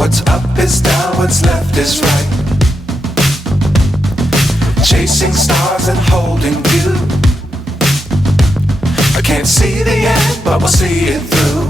What's up is down, what's left is right. Chasing stars and holding you. I can't see the end, but we'll see it through.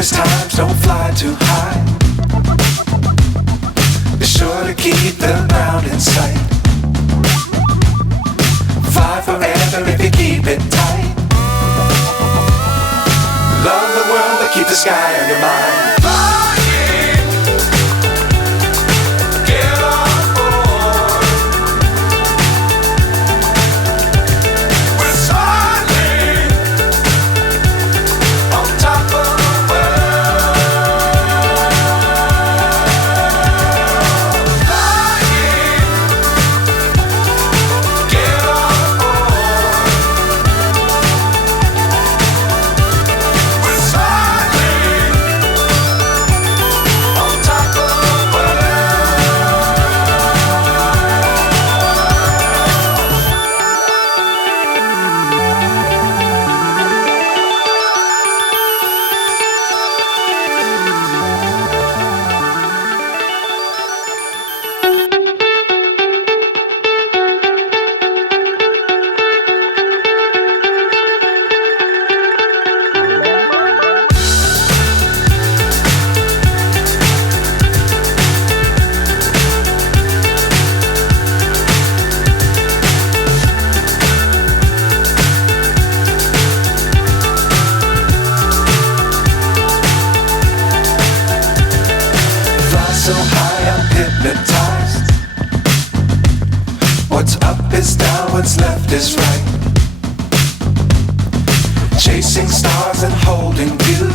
Times don't fly too high. Be sure to keep the ground in sight. Fly forever if you keep it tight. Love the world but keep the sky on your mind. So high I'm hypnotized. What's up is down, what's left is right. Chasing stars and holding you.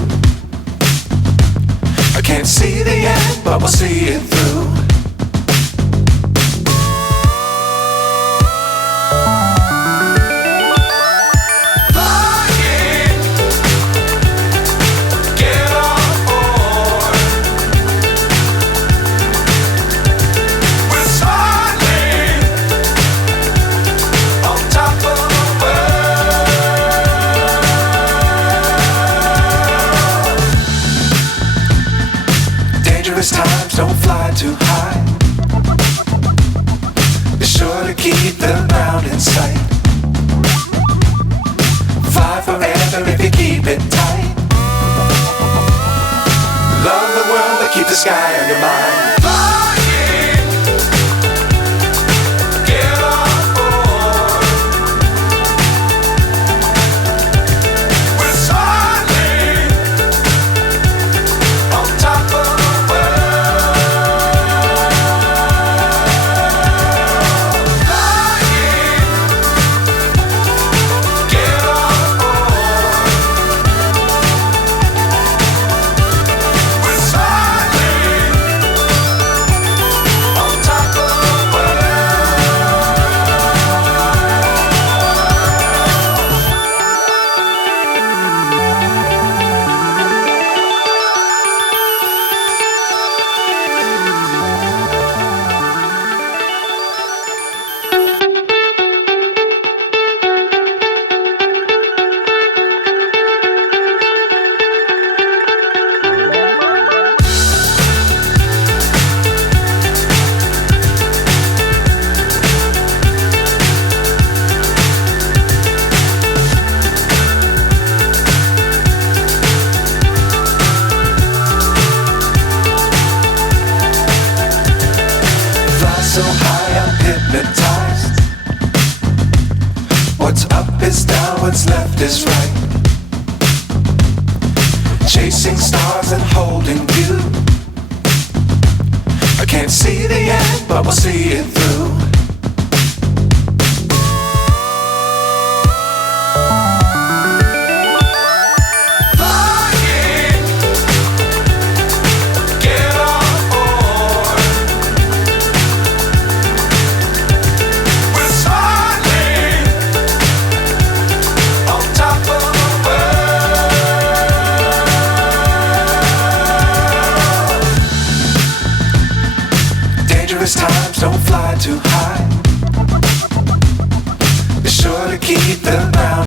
I can't see the end, but we'll see it through. Times don't fly too high. Be sure to keep the ground in sight. Fly forever if you keep it tight. Love the world but keep the sky on your mind. So high I'm hypnotized. What's up is down, what's left is right. Chasing stars and holding you. I can't see the end, but we'll see it through.